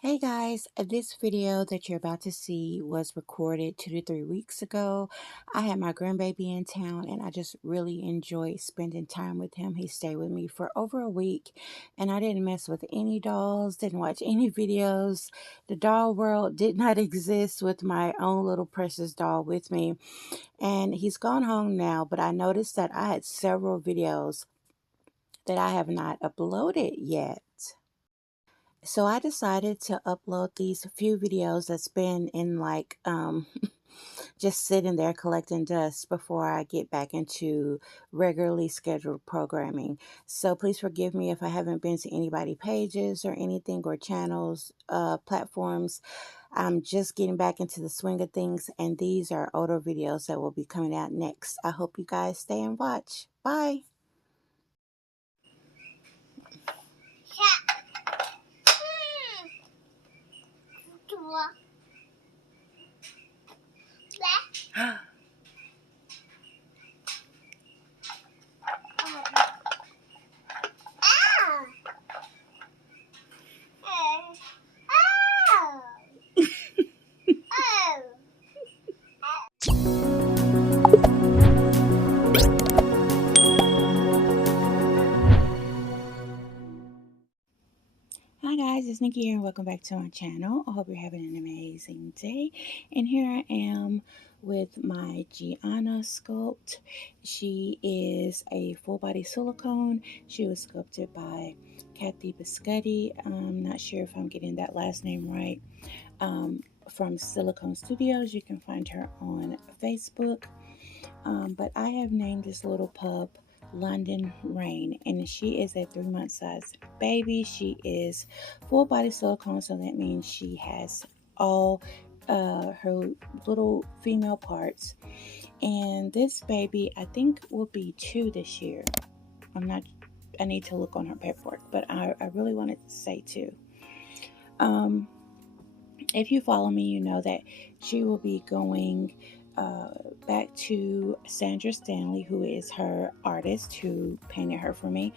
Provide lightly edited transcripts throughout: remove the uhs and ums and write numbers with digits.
Hey guys, this video that you're about to see was recorded 2 to 3 weeks ago. I had my grandbaby in town and I just really enjoyed spending time with him. He stayed with me for over a week and I didn't mess with any dolls, didn't watch any videos. The doll world did not exist with my own little precious doll with me. And he's gone home now, but I noticed that I had several videos that I have not uploaded yet. So I decided to upload these few videos that's been in just sitting there collecting dust before I get back into regularly scheduled programming. So please forgive me if I haven't been to anybody pages or anything or channels, platforms. I'm just getting back into the swing of things, and these are older videos that will be coming out next. I hope you guys stay and watch. Bye. Hi guys, it's Nikki here and welcome back to my channel. I hope you're having an amazing day. And here I am with my Gianna sculpt. She is a full body silicone. She was sculpted by Kathy Biscotti. I'm not sure if I'm getting that last name right. From Silicone Studios. You can find her on Facebook. But I have named this little pup Londyn Reign, and she is a 3-month size baby. She is full body silicone, so that means she has all her little female parts. And this baby, I think, will be 2 this year. I'm not, I need to look on her paperwork, but I really wanted to say 2. If you follow me, you know that she will be going back to Sandra Stanley, who is her artist who painted her for me,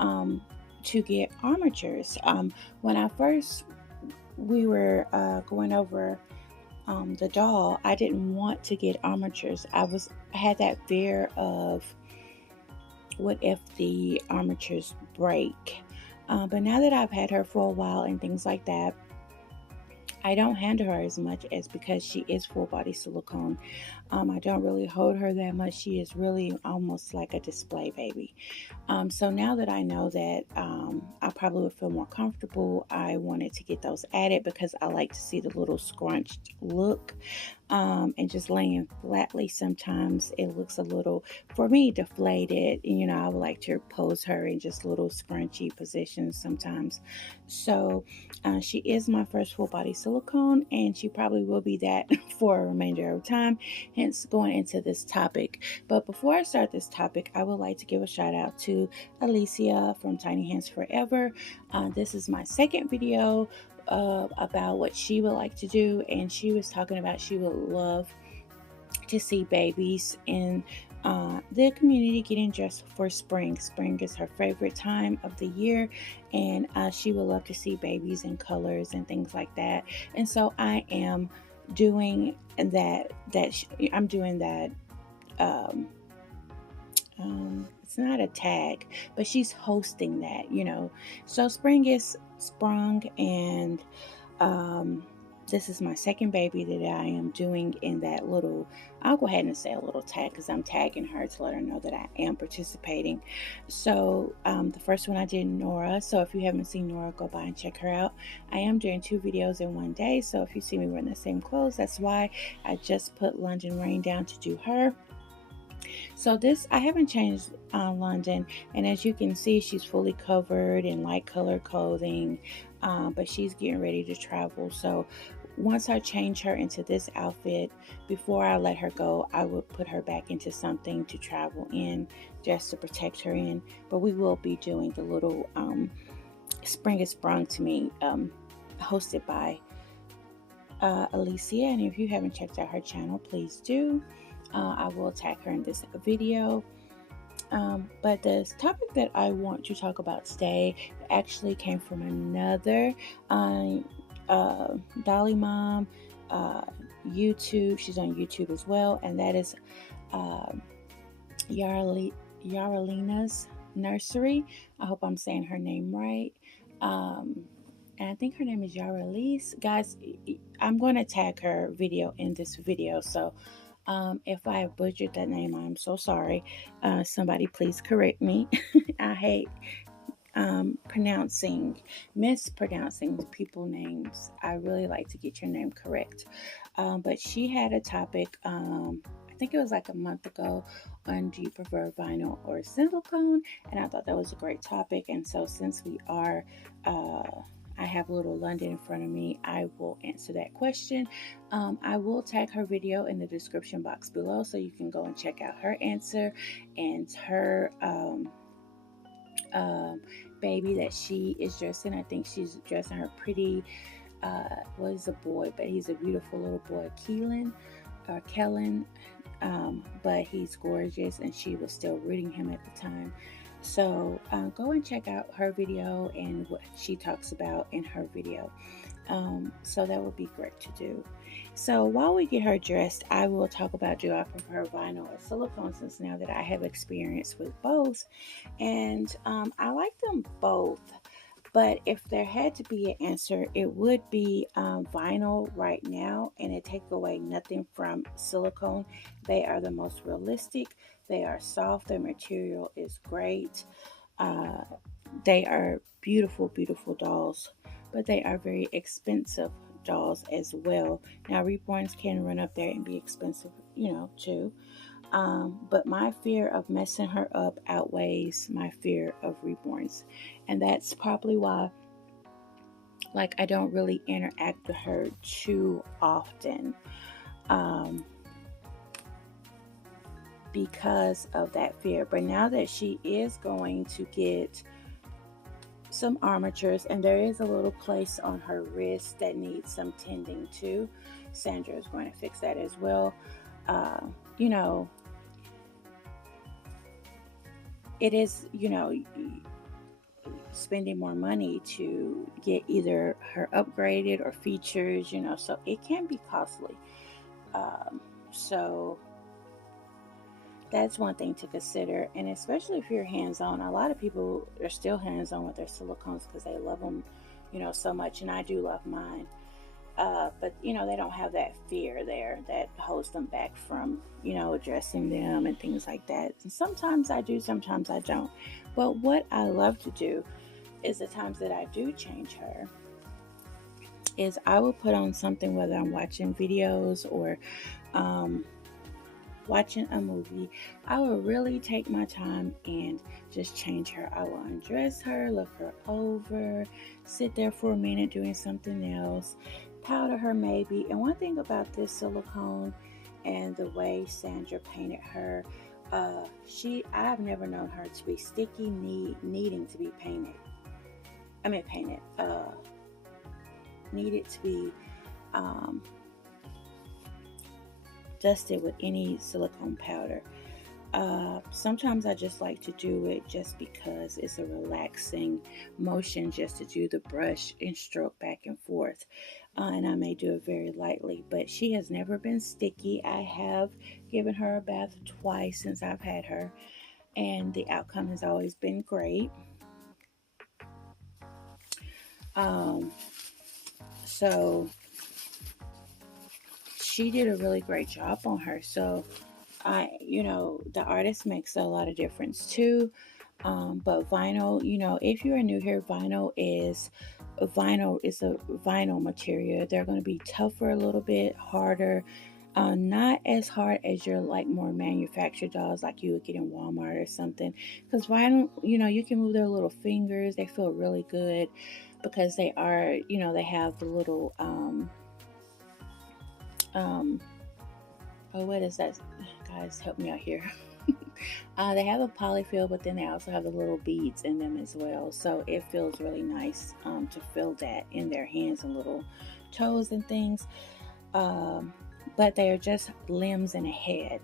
to get armatures. When I first we were going over the doll, I didn't want to get armatures. I had that fear of what if the armatures break. But now that I've had her for a while and things like that, I don't handle her as much as because she is full body silicone. I don't really hold her that much. She is really almost like a display baby. So now that I know that I probably would feel more comfortable, I wanted to get those added because I like to see the little scrunched look. And just laying flatly, sometimes it looks a little, for me, deflated. You know, I would like to pose her in just little scrunchy positions sometimes. So she is my first full body silicone, and she probably will be that for a remainder of time, hence going into this topic. But before I start this topic, I would like to give a shout out to Alicia from Tiny Hands Forever. This is my second video about what she would like to do, and she was talking about she would love to see babies in the community getting dressed for spring. Spring is her favorite time of the year, and she would love to see babies in colors and things like that. And so I am doing that. I'm doing that. Um, it's not a tag, but she's hosting that, you know. So spring is sprung, and this is my second baby that I am doing in that little, I'll go ahead and say a little tag because I'm tagging her to let her know that I am participating. So the first one I did Nora. So if you haven't seen Nora, go by and check her out. I am doing 2 videos in one day. So if you see me wearing the same clothes, that's why I just put Londyn Reign down to do her. So this, I haven't changed Londyn, and as you can see, she's fully covered in light color clothing, but she's getting ready to travel. So once I change her into this outfit, before I let her go, I would put her back into something to travel in, just to protect her in. But we will be doing the little Spring is Sprung to Me, hosted by Alicia. And if you haven't checked out her channel, please do. I will tag her in this video. But the topic that I want to talk about today actually came from another Dolly Mom, YouTube. She's on YouTube as well, and that is uh, Yaralina's Nursery. I hope I'm saying her name right. Um, and I think her name is Yaralise. Guys, I'm going to tag her video in this video. So if I have butchered that name, I'm so sorry. Somebody please correct me. I hate mispronouncing people names. I really like to get your name correct. But she had a topic, I think it was like a month ago, on do you prefer vinyl or silicone? And I thought that was a great topic. And so since I have a little Londyn in front of me, I will answer that question. I will tag her video in the description box below so you can go and check out her answer and her baby that she is dressing. I think she's dressing her pretty, well, he's a boy, but he's a beautiful little boy, Kellen. But he's gorgeous, and she was still reading him at the time. So go and check out her video and what she talks about in her video. So that would be great to do. So while we get her dressed, I will talk about do I prefer vinyl or silicone, since now that I have experience with both. And I like them both. But if there had to be an answer, it would be vinyl right now, and it take away nothing from silicone. They are the most realistic. They are soft. Their material is great. Uh, they are beautiful, beautiful dolls, but they are very expensive dolls as well. Now, reborns can run up there and be expensive, too. But my fear of messing her up outweighs my fear of reborns. And that's probably why, like, I don't really interact with her too often. Because of that fear. But now that she is going to get some armatures, and there is a little place on her wrist that needs some tending to, Sandra is going to fix that as well. It is, spending more money to get either her upgraded or features, so it can be costly. So that's one thing to consider. And especially if you're hands-on, a lot of people are still hands-on with their silicones because they love them, so much. And I do love mine. But they don't have that fear there that holds them back from addressing them and things like that. And sometimes I do, sometimes I don't. But what I love to do is the times that I do change her is I will put on something, whether I'm watching videos or watching a movie. I will really take my time and just change her. I will undress her, look her over, sit there for a minute doing something else, powder her maybe. And one thing about this silicone and the way Sandra painted her, I've never known her to be sticky, needing to be painted. Needed to be dusted with any silicone powder. Sometimes I just like to do it just because it's a relaxing motion, just to do the brush and stroke back and forth. And I may do it very lightly, but she has never been sticky. I have given her a bath twice since I've had her, and the outcome has always been great. So she did a really great job on her. So the artist makes a lot of difference too. But vinyl, if you are new here, vinyl is a vinyl material. They're going to be tougher, a little bit harder. Not as hard as your more manufactured dolls like you would get in Walmart or something. Because vinyl, you can move their little fingers. They feel really good because they are, they have the little, what is that? Guys, help me out here. They have a polyfill, but then they also have the little beads in them as well. So it feels really nice to feel that in their hands and little toes and things. But they are just limbs and a head.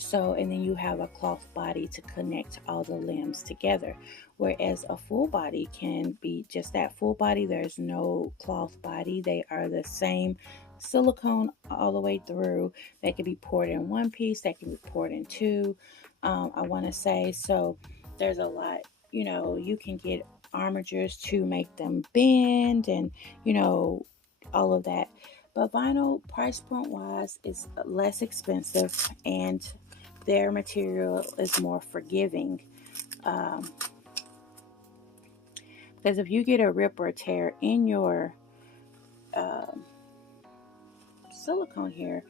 So, and then you have a cloth body to connect all the limbs together. Whereas a full body can be just that full body, there's no cloth body. They are the same silicone all the way through. They can be poured in one piece, they can be poured in two. I want to say, so there's a lot, you can get armatures to make them bend and, you know, all of that. But vinyl, price point wise, is less expensive and their material is more forgiving. Um, because if you get a rip or a tear in your um silicone here,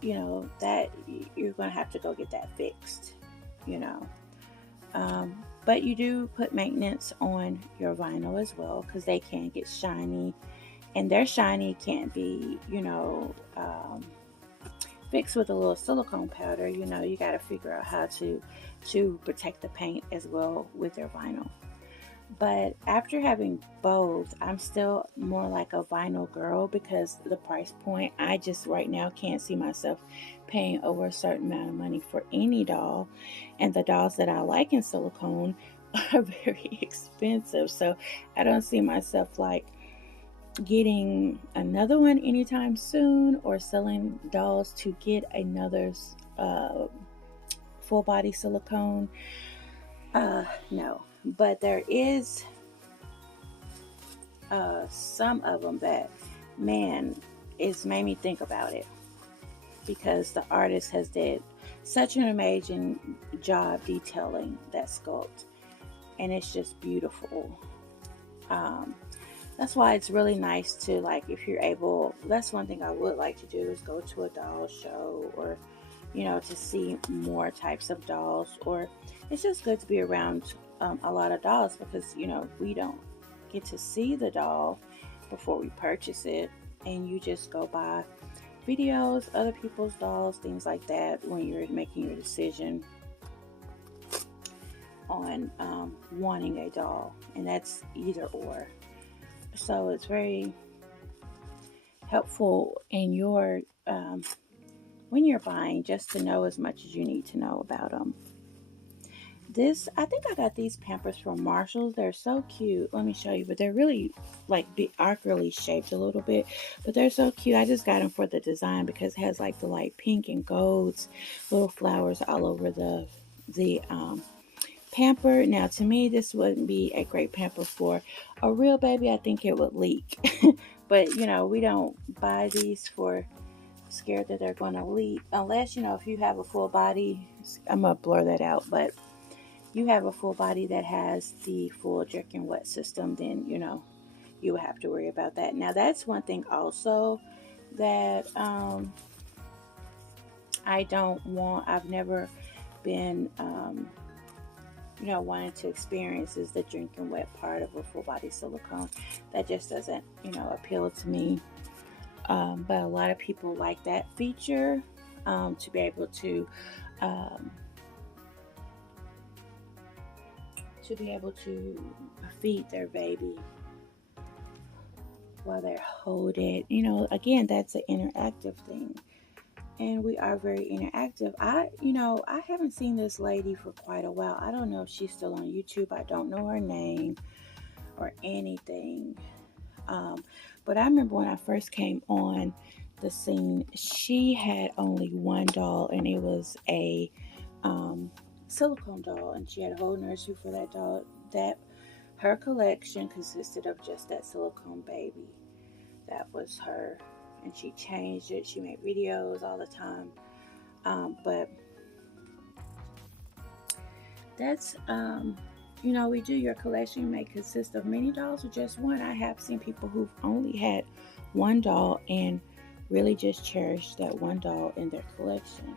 that you're going to have to go get that fixed, you know. But you do put maintenance on your vinyl as well because they can get shiny, and their shiny can't be, fixed with a little silicone powder. You got to figure out how to protect the paint as well with their vinyl. But after having both, I'm still more like a vinyl girl because the price point, I just right now can't see myself paying over a certain amount of money for any doll. And the dolls that I like in silicone are very expensive. So I don't see myself like getting another one anytime soon or selling dolls to get another full body silicone. No. But there is some of them that, man, it's made me think about it because the artist has did such an amazing job detailing that sculpt, and it's just beautiful. Um, that's why it's really nice to, like, if you're able, that's one thing I would like to do is go to a doll show, or to see more types of dolls, or it's just good to be around a lot of dolls because we don't get to see the doll before we purchase it, and you just go by videos, other people's dolls, things like that when you're making your decision on wanting a doll, and that's either or. So it's very helpful in your when you're buying, just to know as much as you need to know about them. I think I got these Pampers from Marshalls. They're so cute. Let me show you, but they're really like arcally shaped a little bit, but they're so cute. I just got them for the design because it has like the light pink and golds, little flowers all over the pamper. Now, to me, this wouldn't be a great pamper for a real baby. I think it would leak. But we don't buy these for scared that they're going to leak unless if you have a full body. I'm gonna blur that out, but you have a full body that has the full jerkin wet system, then you would have to worry about that. Now, that's one thing also that I don't want. I've never been wanting to experience is the drinking wet part of a full body silicone. That just doesn't appeal to me. But a lot of people like that feature, to be able um, to feed their baby while they're holding. Again, that's an interactive thing, and we are very interactive. I haven't seen this lady for quite a while. I don't know if she's still on YouTube. I don't know her name or anything. But I remember when I first came on the scene, she had only one doll, and it was a silicone doll, and she had a whole nursery for that doll. That her collection consisted of just that silicone baby. That was her, and she changed it. She made videos all the time, but that's we do your collection may consist of many dolls or just one. I have seen people who've only had one doll and really just cherished that one doll in their collection.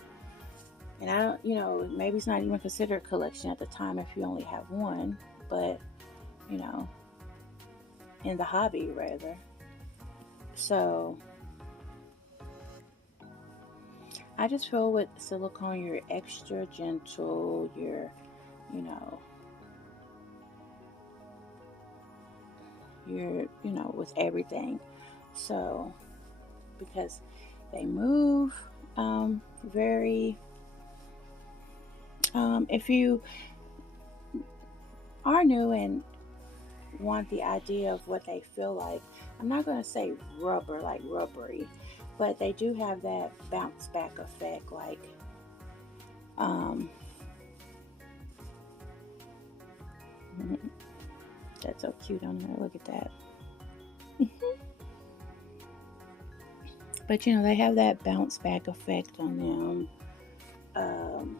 And I don't, maybe it's not even considered a collection at the time if you only have one, but in the hobby rather. So I just feel with silicone, you're extra gentle. You know, with everything. So because they move very If you are new and want the idea of what they feel like, I'm not going to say rubber, like rubbery, but they do have that bounce back effect. Like, um, that's so cute on her. Look at that. But they have that bounce back effect on them. Um,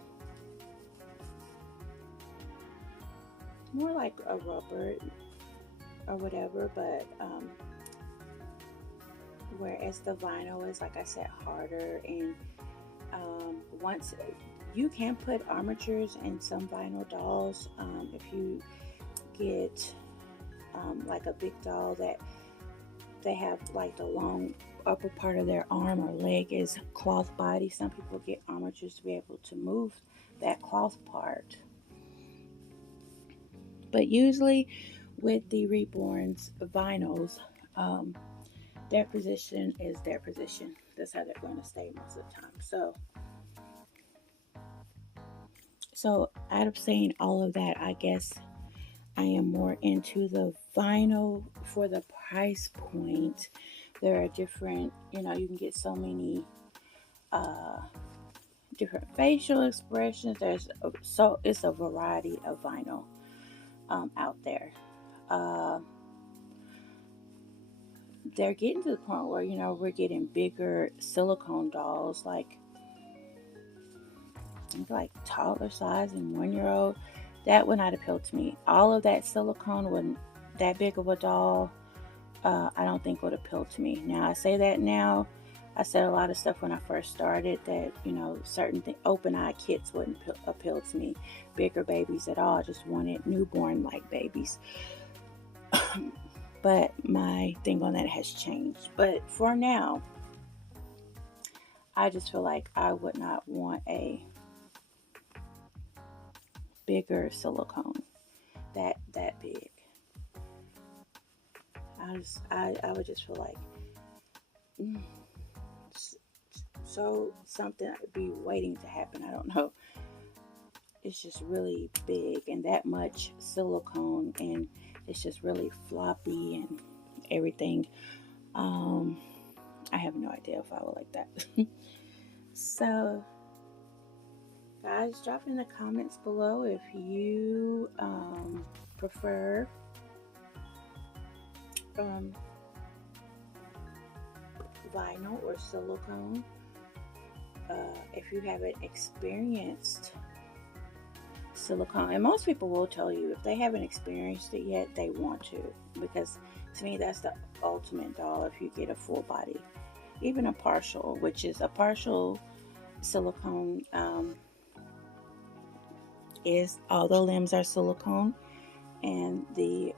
More like a rubber or whatever, but whereas the vinyl is, like I said, harder. And once you can put armatures in some vinyl dolls, if you get like a big doll that they have like the long upper part of their arm or leg is cloth body, some people get armatures to be able to move that cloth part. But usually with the reborns vinyls, um, their position is their position. That's how they're going to stay most of the time. So out of saying all of that, I guess I am more into the vinyl for the price point. There are different, you can get so many uh, different facial expressions. So it's a variety of vinyl out there. Uh, they're getting to the point where we're getting bigger silicone dolls, like toddler size and 1 year old. That would not appeal to me. All of that silicone, when that big of a doll, I don't think would appeal to me. Now I say that now. I said a lot of stuff when I first started that certain open-eyed kids wouldn't appeal to me. Bigger babies at all. I just wanted newborn like babies. But my thing on that has changed. But for now, I just feel like I would not want a bigger silicone that big. I would just feel like mm, so something would be waiting to happen. I don't know. It's just really big and that much silicone, and it's just really floppy and everything. Um, I have no idea if I would like that. So, guys, drop in the comments below if you prefer um, vinyl or silicone. If you haven't experienced silicone, and most people will tell you if they haven't experienced it yet, they want to, because to me that's the ultimate doll. If you get a full body, even a partial, which is a partial silicone, is all the limbs are silicone, and they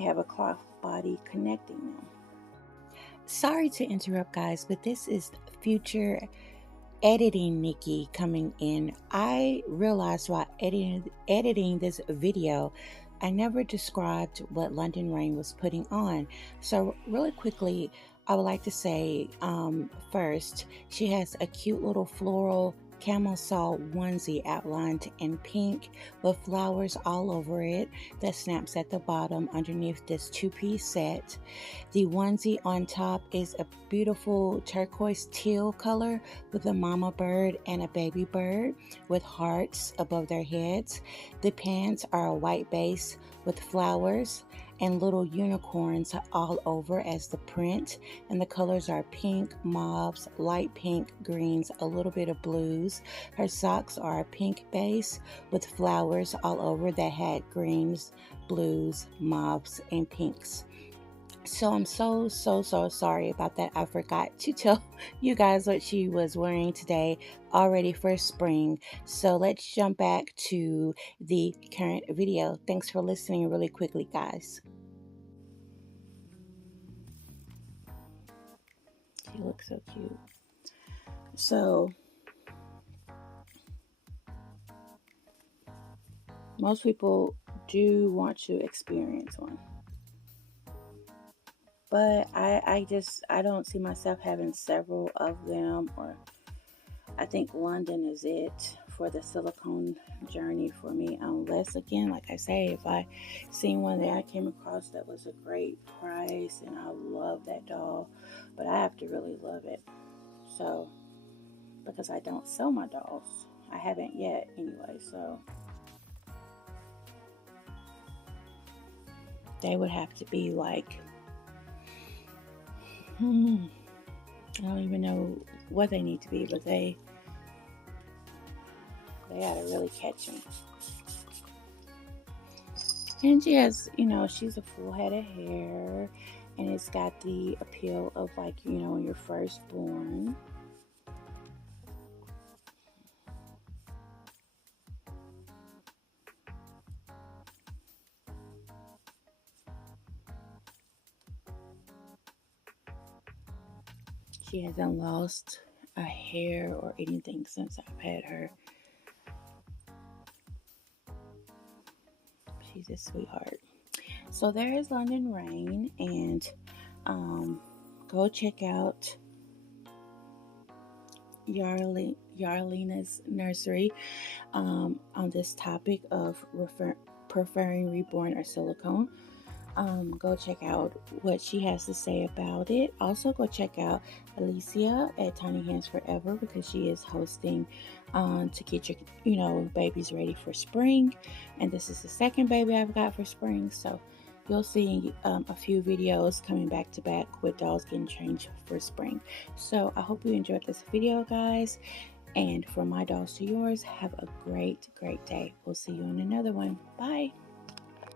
have a cloth body connecting them. Sorry to interrupt, guys, but this is future editing Nikki coming in. I realized while editing this video, I never described what Londyn Reign was putting on. So really quickly, I would like to say first, she has a cute little floral camisole onesie outlined in pink with flowers all over it that snaps at the bottom underneath this two-piece set. The onesie on top is a beautiful turquoise teal color with a mama bird and a baby bird with hearts above their heads. The pants are a white base with flowers and little unicorns all over as the print, and the colors are pink, mauves, light pink, greens, a little bit of blues. Her socks are a pink base with flowers all over that had greens, blues, mauves, and pinks. So I'm so sorry about that. I forgot to tell you guys what she was wearing today, already for spring. So let's jump back to the current video. Thanks for listening really quickly, guys. She looks so cute. So most people do want to experience one, but I don't see myself having several of them, or I think Londyn is it for the silicone journey for me, unless, again, like I say, if I seen one that I came across that was a great price and I love that doll, but I have to really love it. So, because I don't sell my dolls, I haven't yet anyway, so they would have to be like, I don't even know what they need to be, but they gotta really catch me. And she has, she's a full head of hair, and it's got the appeal of, like, your firstborn. She hasn't lost a hair or anything since I've had her. She's a sweetheart. So there is Londyn Reign, and go check out Yarlena's nursery on this topic of preferring reborn or silicone. Go check out what she has to say about it. Also, go check out Alicia at Tiny Hands Forever, because she is hosting to get your babies ready for spring. And this is the second baby I've got for spring, so you'll see a few videos coming back to back with dolls getting changed for spring. So I hope you enjoyed this video, guys. And from my dolls to yours, have a great day. We'll see you in another one. Bye.